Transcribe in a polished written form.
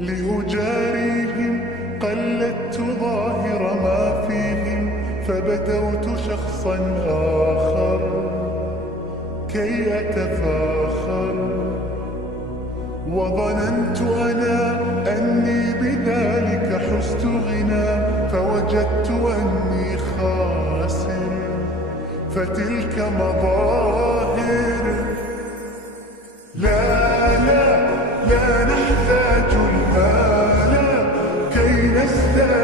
لأجاريهم قلدت ظاهر ما فيهم، فبدوت شخصا آخر كي أتفاخر، وظننت أنا أني بذلك حزت غنى، فوجدت أني خاسر، فتلك مظاهر. لا نحتاج المال كي نزداد